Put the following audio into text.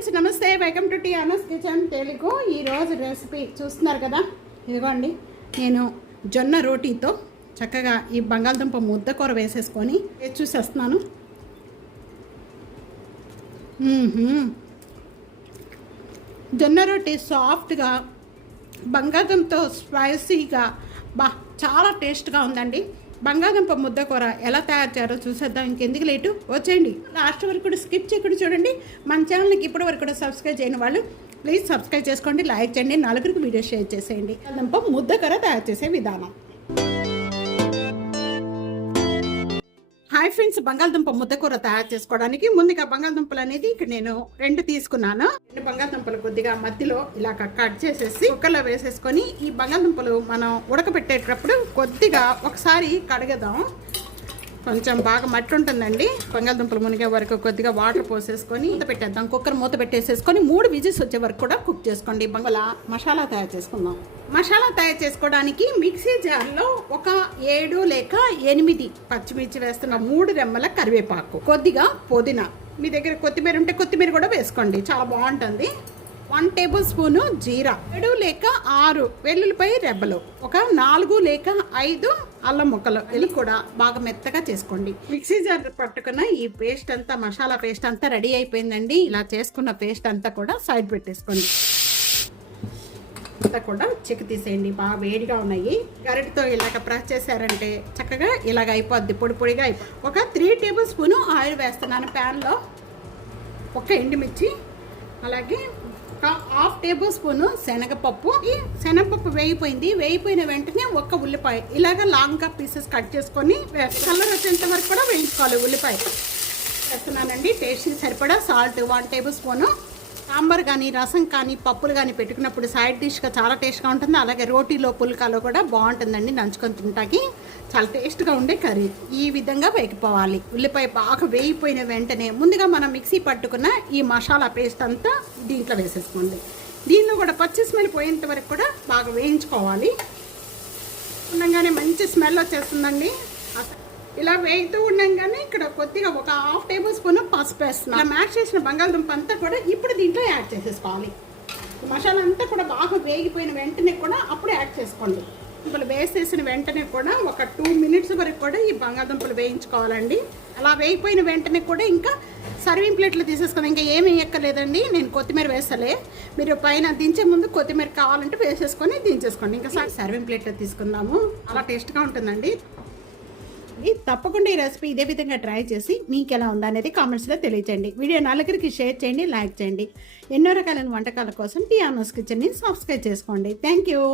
Friends namaste. Welcome to T Anu's kitchen Telugu. ఈరోజు recipe చూస్తున్నారు కదా? ఇదిగోండి. నేను జొన్న రోటీతో చక్కగా ఈ బంగాళదుంప ముద్ద కూర వేసేసుకొని చూసేస్తున్నాను. జొన్న రొట్టి సాఫ్ట్గా బంగాళదుంపతో స్పైసీగా బా చాలా టేస్ట్గా ఉందండి. బంగాళదుంప ముద్దకూర ఎలా తయారు చేయాలో చూసేద్దాం. ఇంకెందుకు లేటు? వచ్చేయండి. లాస్ట్ వరకు కూడా స్కిప్ చేయకుండా చూడండి. మన ఛానల్కి ఇప్పటి వరకు కూడా సబ్స్క్రైబ్ చేయని వాళ్ళు ప్లీజ్ సబ్స్క్రైబ్ చేసుకోండి లైక్ చేయండి నలుగురికి వీడియో షేర్ చేసేయండి. బంగాళదుంప ముద్దకూర తయారు చేసే విధానం. హాయ్ ఫ్రెండ్స్ బంగాళదుంప ముద్దకూర తయారు చేసుకోవడానికి ముందుగా బంగాళదుంపలు అనేది ఇక్కడ నేను రెండు తీసుకున్నాను. రెండు బంగాళదుంపలు కొద్దిగా మధ్యలో ఇలా కట్ చేసేసి కుక్కర్లో వేసేసుకొని ఈ బంగాళదుంపలు మనం ఉడకబెట్టేటప్పుడు కొద్దిగా ఒకసారి కడగదాం. కొంచెం బాగా మట్టి ఉంటుందండి. బంగాళదుంపలు మునిగే వరకు కొద్దిగా వాటర్ పోసేసుకొని మూత పెట్టేద్దాం. కుక్కర్ మూత పెట్టేసేసుకొని మూడు విజిల్స్ వచ్చే వరకు కూడా కుక్ చేసుకోండి. బంగాళ మసాలా తయారు చేసుకుందాం. మసాలా తయారు చేసుకోవడానికి మిక్సీ జార్లో ఒక ఏడు లేక ఎనిమిది పచ్చిమిర్చి వేస్తున్న మూడు రెమ్మల కరివేపాకు. కొద్దిగా పుదీనా. మీ దగ్గర కొత్తిమీర ఉంటే కొత్తిమీర కూడా వేసుకోండి. చాలా బాగుంటుంది. వన్ టేబుల్ స్పూను జీరా. ఏడు లేక ఆరు వెల్లుల్లిపాయ రెబ్బలు. ఒక నాలుగు లేక ఐదు అల్లం ముక్కలు. ఇవి కూడా బాగా మెత్తగా చేసుకోండి. మిక్సీ జార్ పట్టుకున్న ఈ పేస్ట్ అంతా మసాలా పేస్ట్ అంతా రెడీ అయిపోయిందండి. ఇలా చేసుకున్న పేస్ట్ అంతా కూడా సైడ్ పెట్టేసుకోండి. అంతా కూడా చెక్కి తీసేయండి. బాగా వేడిగా ఉన్నాయి. గరిటతో ఇలాగ ప్రెస్ చేశారంటే చక్కగా ఇలాగ అయిపోద్ది. పొడి పొడిగా అయిపో ఒక త్రీ టేబుల్ స్పూను ఆయిల్ వేస్తున్నాను ప్యాన్లో ఒక ఎండుమిర్చి అలాగే ఒక హాఫ్ టేబుల్ స్పూను శనగపప్పు. ఈ శనగపప్పు వేయిపోయింది వేయిపోయిన వెంటనే ఒక ఉల్లిపాయ. ఇలాగ లాంగ్గా పీసెస్ కట్ చేసుకొని కలర్ వచ్చేంత వరకు కూడా వేయించుకోవాలి ఉల్లిపాయ. వేస్తున్నానండి. టేస్ట్కి సరిపడా salt one table spoon sambar కానీ రసం కానీ పప్పులు కానీ పెట్టుకున్నప్పుడు సైడ్ డిష్గా చాలా టేస్ట్గా ఉంటుంది. అలాగే రోటీలో పుల్కాలో కూడా బాగుంటుందండి నంచుకొని తింటాకి. చాలా టేస్ట్గా ఉండే కర్రీ. ఈ విధంగా వేగిపోవాలి. ఉల్లిపాయ బాగా వేగిపోయిన వెంటనే ముందుగా మనం మిక్సీ పట్టుకున్న ఈ మసాలా పేస్ట్ అంతా దీంట్లో వేసేసుకోండి. దీనిలో కూడా పచ్చి స్మెల్ పోయేంత వరకు కూడా బాగా వేయించుకోవాలి. ఉండగానే మంచి స్మెల్ వచ్చేస్తుందండి. ఇలా వేగుతూ ఉండగానే ఇక్కడ కొద్దిగా ఒక హాఫ్ టేబుల్ స్పూన్ పసుపు వేస్తున్నాం. ఇలా మ్యాష్ చేసిన బంగాళదుంప అంతా కూడా ఇప్పుడు దీంట్లో యాడ్ చేసేసుకోవాలి. మసాలా అంతా కూడా బాగా వేగిపోయిన వెంటనే కూడా అప్పుడు యాడ్ చేసుకోండి. దుంపలు వేసేసిన వెంటనే కూడా ఒక టూ మినిట్స్ వరకు కూడా ఈ బంగాళదుంపలు వేయించుకోవాలండి. అలా వేగిపోయిన వెంటనే కూడా ఇంకా సర్వింగ్ ప్లేట్లు తీసేసుకుని ఇంకా ఏమి ఎక్కలేదండి నేను కొత్తిమీర వేస్తలే. మీరు పైన దించే ముందు కొత్తిమీర కావాలంటే వేసేసుకొని దించేసుకోండి. ఇంకా సర్వింగ్ ప్లేట్లో తీసుకుందాము. అలా టేస్ట్గా ఉంటుందండి. ఉంటుంది తప్పకుండా ఈ రెసిపీ ఇదే విధంగా ట్రై చేసి మీకు ఎలా ఉందనేది కామెంట్స్లో తెలియచేయండి. వీడియో నలుగురికి షేర్ చేయండి లైక్ చేయండి. ఎన్నో రకాలైన వంటకాల కోసం టీ ఆనోస్ కిచెన్ని సబ్స్క్రైబ్ చేసుకోండి. Thank you.